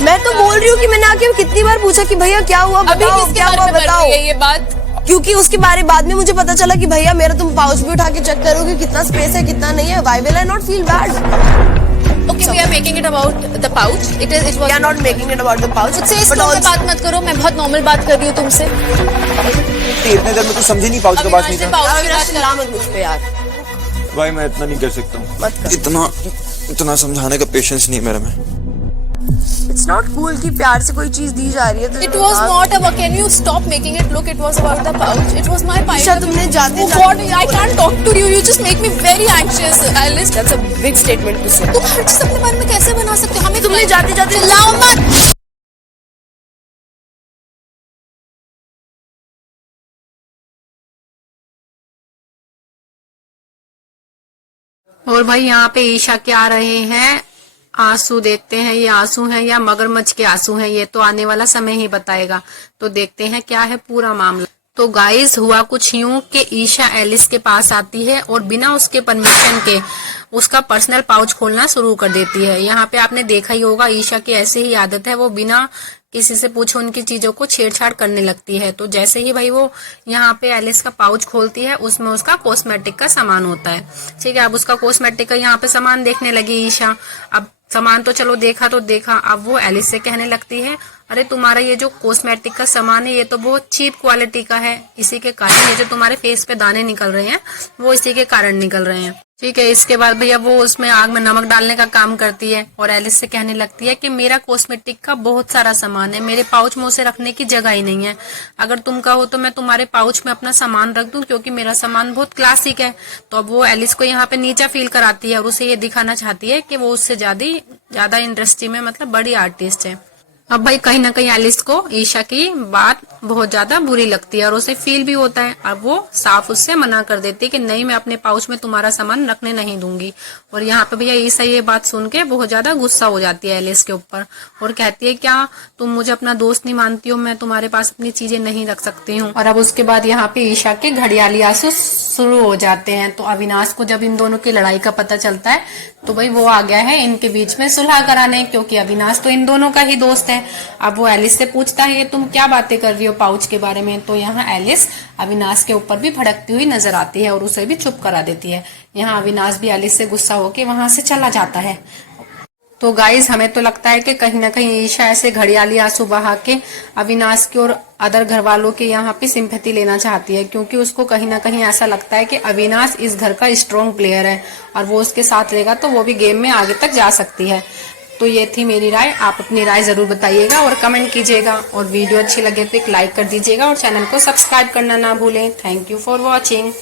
मैं तो बोल रही हूँ कि मैंने आके कितनी बार पूछा कि भैया क्या हुआ बताओ, क्या हुआ बताओ। ये बात क्योंकि उसके बारे बाद में मुझे पता चला कि भैया मेरा तुम पाउच भी उठा के चेक करोगे कितना स्पेस है कितना नहीं है। Why will I not feel bad? Okay, we are making it about the pouch. It was. We are not making it about the pouch. मुझसे इस टोन में बात मत करो, मैं बहुत नॉर्मल बात कर रही हूँ तुमसे। इतने देर में तू समझी नहीं पाउच का बात नहीं था। पाउच की बात चिल्ला मत मुझ पे यार। भाई मैं इतना नहीं कर सकता हूँ। मत कर। इतना समझाने का पेशेंस नहीं मेरे में। It's not cool कि प्यार से कोई चीज दी जा रही है। It was not about. Can you stop making it look? It was about the pouch. It was my pouch. Isha तुमने जाते Oh God, I can't talk to you. You just make me very anxious. Alice, That's a big statement to say. तुम हर चीज अपने बारे में कैसे बना सकते हो? हमें तुमने जाते जाते चिल्लाओ मत। और भाई यहाँ पे ईशा के आ रहे हैं आंसू। देखते हैं ये आंसू हैं या मगरमच्छ के आंसू हैं, ये तो आने वाला समय ही बताएगा। तो देखते हैं क्या है पूरा मामला। तो गाइस हुआ कुछ यूं कि ईशा एलिस के पास आती है और बिना उसके परमिशन के उसका पर्सनल पाउच खोलना शुरू कर देती है। यहाँ पे आपने देखा ही होगा ईशा की ऐसे ही आदत है, वो बिना किसी से पूछे उनकी चीजों को छेड़छाड़ करने लगती है। तो जैसे ही भाई वो यहाँ पे एलिस का पाउच खोलती है उसमें उसका कॉस्मेटिक का सामान होता है। ठीक है, अब उसका कॉस्मेटिक का यहाँ पे सामान देखने लगी ईशा। अब सामान तो चलो देखा तो देखा, अब वो एलिस से कहने लगती है अरे तुम्हारा ये जो कॉस्मेटिक का सामान है ये तो बहुत चीप क्वालिटी का है, इसी के कारण ये जो तुम्हारे फेस पे दाने निकल रहे हैं वो इसी के कारण निकल रहे हैं। ठीक है, इसके बाद भैया वो उसमें आग में नमक डालने का काम करती है और एलिस से कहने लगती है कि मेरा कॉस्मेटिक का बहुत सारा सामान है, मेरे पाउच में उसे रखने की जगह ही नहीं है। अगर तुम कहो तो मैं तुम्हारे पाउच में अपना सामान रख दूं क्योंकि मेरा सामान बहुत क्लासिक है। तो अब वो एलिस को यहाँ पे नीचा फील कराती है और उसे ये दिखाना चाहती है कि वो उससे ज्यादा इंडस्ट्री में मतलब बड़ी आर्टिस्ट है। अब भाई कहीं ना कहीं एलिस को ईशा की बात बहुत ज्यादा बुरी लगती है और उसे फील भी होता है। अब वो साफ उससे मना कर देती है कि नहीं मैं अपने पाउच में तुम्हारा सामान रखने नहीं दूंगी। और यहाँ पे भैया ईशा ये बात सुन के बहुत ज्यादा गुस्सा हो जाती है एलिस के ऊपर और कहती है क्या तुम मुझे अपना दोस्त नहीं मानती हो, मैं तुम्हारे पास अपनी चीजें नहीं रख सकती हूँ। और अब उसके बाद यहाँ पे ईशा के घड़ियाली आंसू शुरू हो जाते हैं। तो अविनाश को जब इन दोनों की लड़ाई का पता चलता है तो भाई वो आ गया है इनके बीच में सुलह कराने, क्योंकि अविनाश तो इन दोनों का ही दोस्त है। अब वो एलिस से पूछता है तुम क्या बातें कर रही हो पाउच के बारे में। तो यहाँ एलिस अविनाश के ऊपर भी भड़कती हुई नजर आती है और उसे भी चुप करा देती है। यहाँ अविनाश भी एलिस से गुस्सा होकर वहां से चला जाता है। तो गाइज हमें तो लगता है कि कहीं ना कहीं ईशा ऐसे घड़ियाली आंसू बहा के अविनाश की और अदर घर वालों के यहाँ पे सिंपैथी लेना चाहती है, क्योंकि उसको कहीं ना कहीं ऐसा लगता है कि अविनाश इस घर का स्ट्रॉन्ग प्लेयर है और वो उसके साथ रहेगा तो वो भी गेम में आगे तक जा सकती है। तो ये थी मेरी राय, आप अपनी राय जरूर बताइएगा और कमेंट कीजिएगा और वीडियो अच्छी लगे तो एक लाइक कर दीजिएगा और चैनल को सब्सक्राइब करना ना भूलें। Thank you for watching.